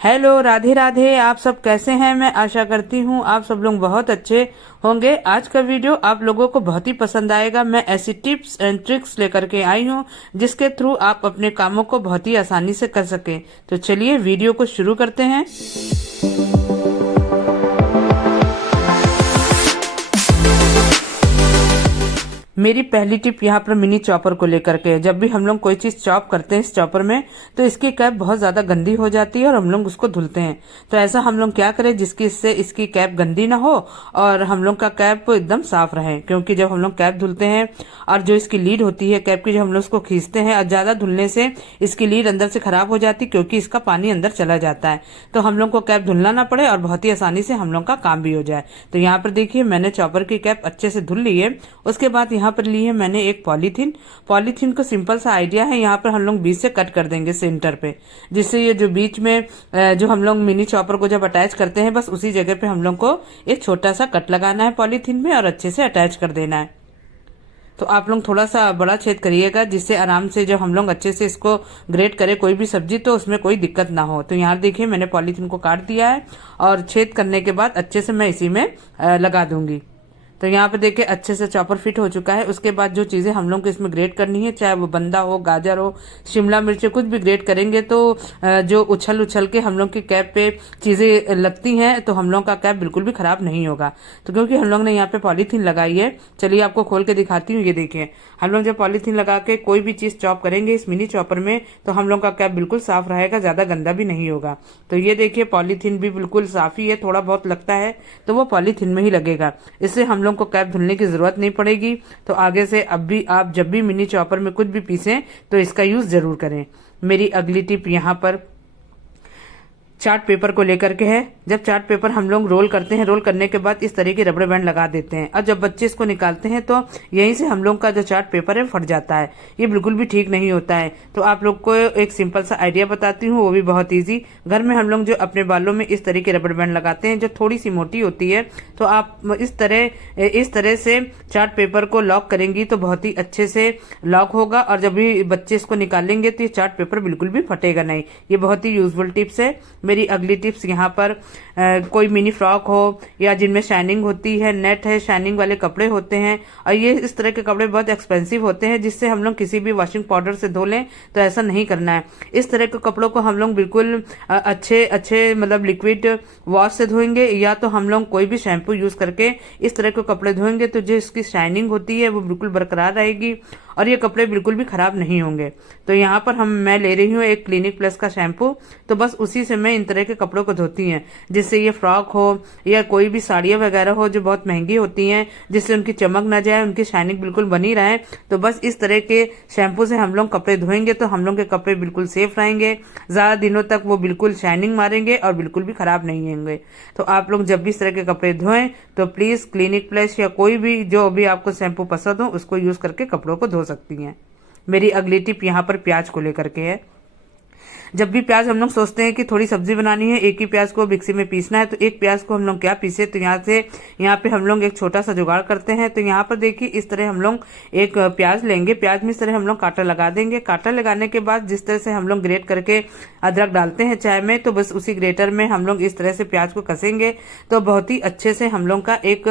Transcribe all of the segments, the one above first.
Hello, Radhe Radhe. आप सब कैसे हैं? मैं आशा करती हूँ आप सब लोग बहुत अच्छे होंगे। आज का वीडियो आप लोगों को बहुत ही पसंद आएगा। मैं ऐसी टिप्स एंड ट्रिक्स लेकर के आई हूँ जिसके थ्रू आप अपने कामों को बहुत ही आसानी से कर सकें। तो चलिए वीडियो को शुरू करते हैं। मेरी पहली टिप यहाँ पर मिनी चॉपर को लेकर के, जब भी हम लोग कोई चीज चॉप करते हैं इस चॉपर में तो इसकी कैप बहुत ज्यादा गंदी हो जाती है और हम लोग उसको धुलते हैं। तो ऐसा हम लोग क्या करें जिसकी इससे इसकी कैप गंदी ना हो और हम लोग का कैप एकदम साफ रहे। क्योंकि जब हम लोग कैप धुलते हैं और जो इसकी लीड होती है कैप की, जब हम लोग उसको खींचते हैं और ज्यादा धुलने से इसकी लीड अंदर से खराब हो जाती है क्योंकि इसका पानी अंदर चला जाता है। तो हम लोग को कैप धुलना ना पड़े और बहुत ही आसानी से हम लोग का काम भी हो जाए। तो यहाँ पर देखिए मैंने चॉपर की कैप अच्छे से धुल ली है। उसके बाद यहाँ पर ली है मैंने एक पॉलीथीन को सिंपल सा आइडिया है, यहाँ पर हम लोग बीच से कट कर देंगे सेंटर पे, जिससे ये जो बीच में जो हम लोग मिनी चॉपर को जब अटैच करते हैं बस उसी जगह पे हम लोग को एक छोटा सा कट लगाना है पॉलीथीन में और अच्छे से अटैच कर देना है। तो आप लोग थोड़ा सा बड़ा छेद करिएगा जिससे आराम से जब हम लोग अच्छे से इसको ग्रेट करें कोई भी सब्जी तो उसमें कोई दिक्कत ना हो। तो यहाँ देखिए मैंने पॉलीथीन को काट दिया है और छेद करने के बाद अच्छे से मैं इसी में लगा दूंगी। तो यहाँ पे देखिए अच्छे से चॉपर फिट हो चुका है। उसके बाद जो चीजें हम लोग को इसमें ग्रेट करनी है, चाहे वो बंदा हो, गाजर हो, शिमला मिर्च, कुछ भी ग्रेट करेंगे तो जो उछल उछल के हम लोग की कैप पे चीजें लगती हैं तो हम लोग का कैप बिल्कुल भी खराब नहीं होगा। तो क्योंकि हम लोग ने यहाँ पे पॉलीथीन लगाई है, चलिए आपको खोल के दिखाती हूँ। ये देखिए हम लोग जब पॉलीथीन लगा के कोई भी चीज चॉप करेंगे इस मिनी चॉपर में तो हम लोग का कैप बिल्कुल साफ रहेगा, ज्यादा गंदा भी नहीं होगा। तो ये देखिए पॉलीथीन भी बिल्कुल साफ ही है, थोड़ा बहुत लगता है तो वो पॉलीथीन में ही लगेगा। इससे हम लोग को कैप धुलने की जरूरत नहीं पड़ेगी। तो आगे से अब भी आप जब भी मिनी चॉपर में कुछ भी पीसें तो इसका यूज जरूर करें। मेरी अगली टिप यहाँ पर चार्ट पेपर को लेकर के है। जब चार्ट पेपर हम लोग रोल करते हैं, रोल करने के बाद इस तरह के रबड़ बैंड लगा देते हैं और जब बच्चे इसको निकालते हैं तो यहीं से हम लोग का जो चार्ट पेपर है फट जाता है। ये बिल्कुल भी ठीक नहीं होता है। तो आप लोग को एक सिंपल सा आइडिया बताती हूँ, वो भी बहुत ईजी। घर में हम लोग जो अपने बालों में इस तरह के रबड़ बैंड लगाते हैं जो थोड़ी सी मोटी होती है, तो आप इस तरह से चार्ट पेपर को लॉक करेंगी तो बहुत ही अच्छे से लॉक होगा और जब भी बच्चे इसको निकालेंगे तो ये चार्ट पेपर बिल्कुल भी फटेगा नहीं। ये बहुत ही यूजफुल टिप्स है। मेरी अगली टिप्स यहाँ पर कोई मिनी फ्रॉक हो या जिनमें शाइनिंग होती है, नेट है, शाइनिंग वाले कपड़े होते हैं और ये इस तरह के कपड़े बहुत एक्सपेंसिव होते हैं जिससे हम लोग किसी भी वॉशिंग पाउडर से धो लें, तो ऐसा नहीं करना है। इस तरह के कपड़ों को हम लोग बिल्कुल अच्छे मतलब लिक्विड वॉश से धोएंगे या तो हम लोग कोई भी शैम्पू यूज करके इस तरह के कपड़े धोएंगे तो जो इसकी शाइनिंग होती है वो बिल्कुल बरकरार रहेगी और ये कपड़े बिल्कुल भी खराब नहीं होंगे। तो यहाँ पर मैं ले रही हूँ एक क्लिनिक प्लस का शैम्पू, तो बस उसी से मैं इन तरह के कपड़ों को धोती हैं, जिससे ये फ्रॉक हो या कोई भी साड़ियाँ वगैरह हो जो बहुत महंगी होती हैं, जिससे उनकी चमक ना जाए, उनकी शाइनिंग बिल्कुल बनी रहे। तो बस इस तरह के शैम्पू से हम लोग कपड़े धोएंगे तो हम लोग के कपड़े बिल्कुल सेफ रहेंगे, ज्यादा दिनों तक वो बिल्कुल शाइनिंग मारेंगे और बिल्कुल भी खराब नहीं होंगे। तो आप लोग जब भी इस तरह के कपड़े धोएं तो प्लीज क्लिनिक प्लस या कोई भी जो भी आपको शैम्पू पसंद हो उसको यूज करके कपड़ों को धो सकती हैं। मेरी अगली टिप यहाँ पर प्याज को लेकर के है। जब भी प्याज हम लोग सोचते हैं कि थोड़ी सब्जी बनानी है, एक ही प्याज को मिक्सी में पीसना है, तो एक प्याज को हम लोग क्या पीसे, तो यहाँ पे हम लोग एक छोटा सा जुगाड़ करते हैं। तो यहाँ पर देखिए इस तरह हम लोग एक प्याज लेंगे, प्याज में इस तरह हम लोग कांटा लगा देंगे। कांटा लगाने के बाद जिस तरह से हम लोग ग्रेट करके अदरक डालते हैं चाय में, तो बस उसी ग्रेटर में हम लोग इस तरह से प्याज को कसेंगे तो बहुत ही अच्छे से हम लोग का एक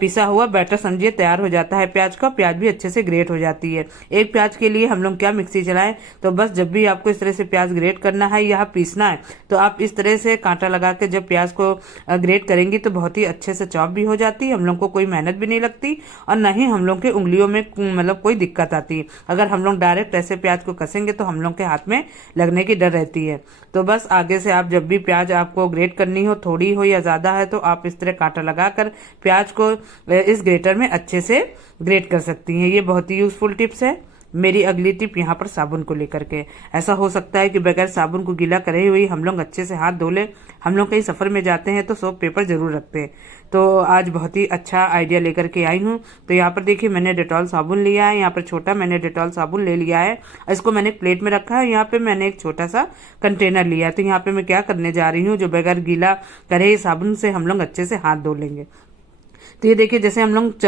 पिसा हुआ बैटर समझिए तैयार हो जाता है प्याज का। प्याज भी अच्छे से ग्रेट हो जाती है। एक प्याज के लिए हम लोग क्या मिक्सी चलाएं, तो बस जब भी आपको इस तरह से प्याज ग्रेट करना है या पीसना है तो आप इस तरह से कांटा लगा के जब प्याज को ग्रेट करेंगी तो बहुत ही अच्छे से चॉप भी हो जाती है। हम लोग को कोई मेहनत भी नहीं लगती और न ही हम लोग के उंगलियों में मतलब कोई दिक्कत आती है। अगर हम लोग डायरेक्ट ऐसे प्याज को कसेंगे तो हम लोग के हाथ में लगने की डर रहती है। तो बस आगे से आप जब भी प्याज आपको ग्रेट करनी हो, थोड़ी हो या ज्यादा है, तो आप इस तरह कांटा लगाकर प्याज को इस ग्रेटर में अच्छे से ग्रेट कर सकती हैं। ये बहुत ही यूजफुल टिप्स है। मेरी अगली टिप यहाँ पर साबुन को लेकर के। ऐसा हो सकता है कि बगैर साबुन को गीला करे हुए हम लोग अच्छे से हाथ धो ले। हम लोग कहीं सफर में जाते हैं तो सोप पेपर जरूर रखते हैं। तो आज बहुत ही अच्छा आइडिया लेकर के आई हूँ। तो यहाँ पर देखिए मैंने डेटॉल साबुन लिया है, यहाँ पर छोटा मैंने डेटॉल साबुन ले लिया है। इसको मैंने एक प्लेट में रखा है। यहाँ पे मैंने एक छोटा सा कंटेनर लिया है। तो यहाँ पे मैं क्या करने जा रही हूँ, जो बगैर गीला करे साबुन से हम लोग अच्छे से हाथ धो लेंगे। तो ये देखिए, जैसे हम लोग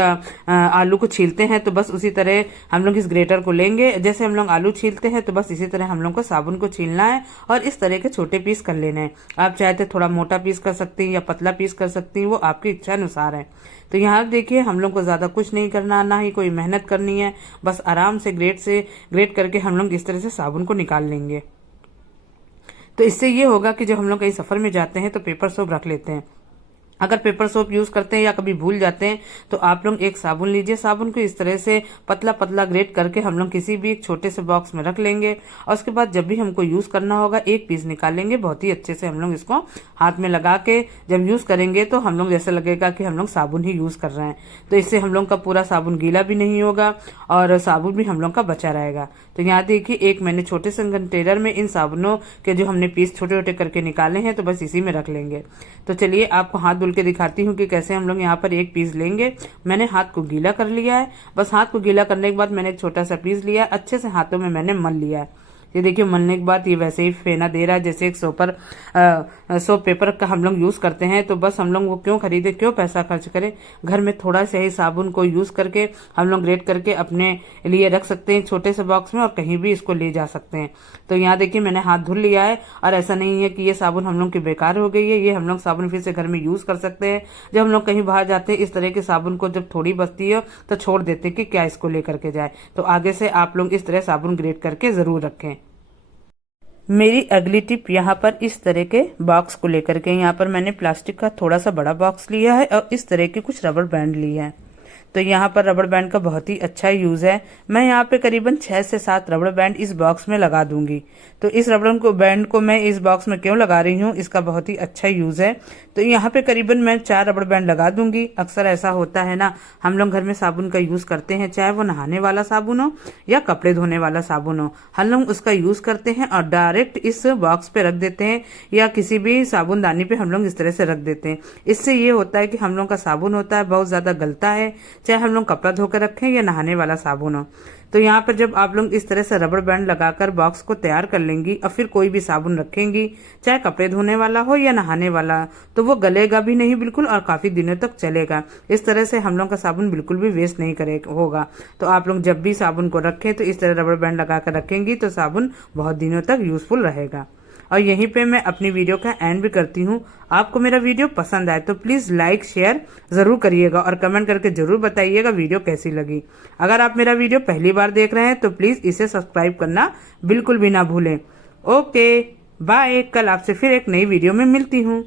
आलू को छीलते हैं तो बस उसी तरह हम लोग इस ग्रेटर को लेंगे। जैसे हम लोग आलू छीलते हैं तो बस इसी तरह हम लोग को साबुन को छीलना है और इस तरह के छोटे पीस कर लेने हैं। आप चाहे तो थोड़ा मोटा पीस कर सकती हैं या पतला पीस कर सकती हैं, वो आपकी इच्छा अनुसार है। तो यहाँ देखिए, हम लोग को ज्यादा कुछ नहीं करना, ना ही कोई मेहनत करनी है, बस आराम से ग्रेट करके हम लोग इस तरह से साबुन को निकाल लेंगे। तो इससे ये होगा कि जब हम लोग कहीं सफर में जाते हैं तो पेपर सोप रख लेते हैं। अगर पेपर सोप यूज करते हैं या कभी भूल जाते हैं तो आप लोग एक साबुन लीजिए, साबुन को इस तरह से पतला पतला ग्रेट करके हम लोग किसी भी एक छोटे से बॉक्स में रख लेंगे और उसके बाद जब भी हमको यूज करना होगा एक पीस निकाल लेंगे। बहुत ही अच्छे से हम लोग इसको हाथ में लगा के जब यूज करेंगे तो हम लोग जैसा लगेगा कि हम लोग साबुन ही यूज कर रहे हैं। तो इससे हम लोग का पूरा साबुन गीला भी नहीं होगा और साबुन भी हम लोग का बचा रहेगा। तो यहाँ देखिए, एक मैंने छोटे से कंटेनर में इन साबुनों के जो हमने पीस छोटे छोटे करके निकाले हैं तो बस इसी में रख लेंगे। तो चलिए आपको हाथ धुल के दिखाती हूँ कि कैसे हम लोग यहाँ पर एक पीस लेंगे। मैंने हाथ को गीला कर लिया है। बस हाथ को गीला करने के बाद मैंने एक छोटा सा पीस लिया, अच्छे से हाथों में मैंने मल लिया है। ये देखिए, मलने के बाद ये वैसे ही फेना दे रहा है जैसे एक सोप पेपर का हम लोग यूज करते हैं। तो बस हम लोग वो क्यों खरीदे, क्यों पैसा खर्च करें, घर में थोड़ा सा ही साबुन को यूज करके हम लोग ग्रेट करके अपने लिए रख सकते हैं छोटे से बॉक्स में और कहीं भी इसको ले जा सकते हैं। तो यहाँ देखिए, मैंने हाथ धुल लिया है और ऐसा नहीं है कि ये साबुन हम लोग की बेकार हो गई है। ये हम लोग साबुन फिर से घर में यूज कर सकते हैं। जब हम लोग कहीं बाहर जाते हैं इस तरह के साबुन को जब थोड़ी बचती है तो छोड़ देते हैं कि क्या इसको लेकर के जाए। तो आगे से आप लोग इस तरह साबुन ग्रेट करके जरूर रखें। मेरी अगली टिप यहाँ पर इस तरह के बॉक्स को लेकर के, यहाँ पर मैंने प्लास्टिक का थोड़ा सा बड़ा बॉक्स लिया है और इस तरह के कुछ रबर बैंड लिए हैं। तो यहाँ पर रबर बैंड का बहुत ही अच्छा यूज है। मैं यहाँ पे करीबन 6 से 7 रबर बैंड इस बॉक्स में लगा दूंगी। तो इस रबर बैंड को मैं इस बॉक्स में क्यों लगा रही हूँ, इसका बहुत ही अच्छा यूज है। तो यहाँ पे करीबन मैं 4 रबर बैंड लगा दूंगी। अक्सर ऐसा होता है ना, हम लोग घर में साबुन का यूज करते हैं, चाहे वो नहाने वाला साबुन हो या कपड़े धोने वाला साबुन हो, हम लोग उसका यूज करते हैं और डायरेक्ट इस बॉक्स पे रख देते हैं या किसी भी साबुनदानी पे हम लोग इस तरह से रख देते हैं। इससे ये होता है कि हम लोग का साबुन होता है बहुत ज्यादा गलता है, चाहे हम लोग कपड़ा धोकर रखें या नहाने वाला साबुन हो। तो यहाँ पर जब आप लोग इस तरह से रबर बैंड लगाकर बॉक्स को तैयार कर लेंगी और फिर कोई भी साबुन रखेंगी, चाहे कपड़े धोने वाला हो या नहाने वाला, तो वो गलेगा भी नहीं बिल्कुल और काफी दिनों तक चलेगा। इस तरह से हम लोग का साबुन बिल्कुल भी वेस्ट नहीं करेगा होगा। तो आप लोग जब भी साबुन को रखें तो इस तरह रबर बैंड लगाकर रखेंगी तो साबुन बहुत दिनों तक यूजफुल रहेगा। और यहीं पे मैं अपनी वीडियो का एंड भी करती हूँ। आपको मेरा वीडियो पसंद आए तो प्लीज लाइक शेयर जरूर करिएगा और कमेंट करके जरूर बताइएगा वीडियो कैसी लगी। अगर आप मेरा वीडियो पहली बार देख रहे हैं तो प्लीज इसे सब्सक्राइब करना बिल्कुल भी ना भूलें। ओके बाय, कल आपसे फिर एक नई वीडियो में मिलती हूँ।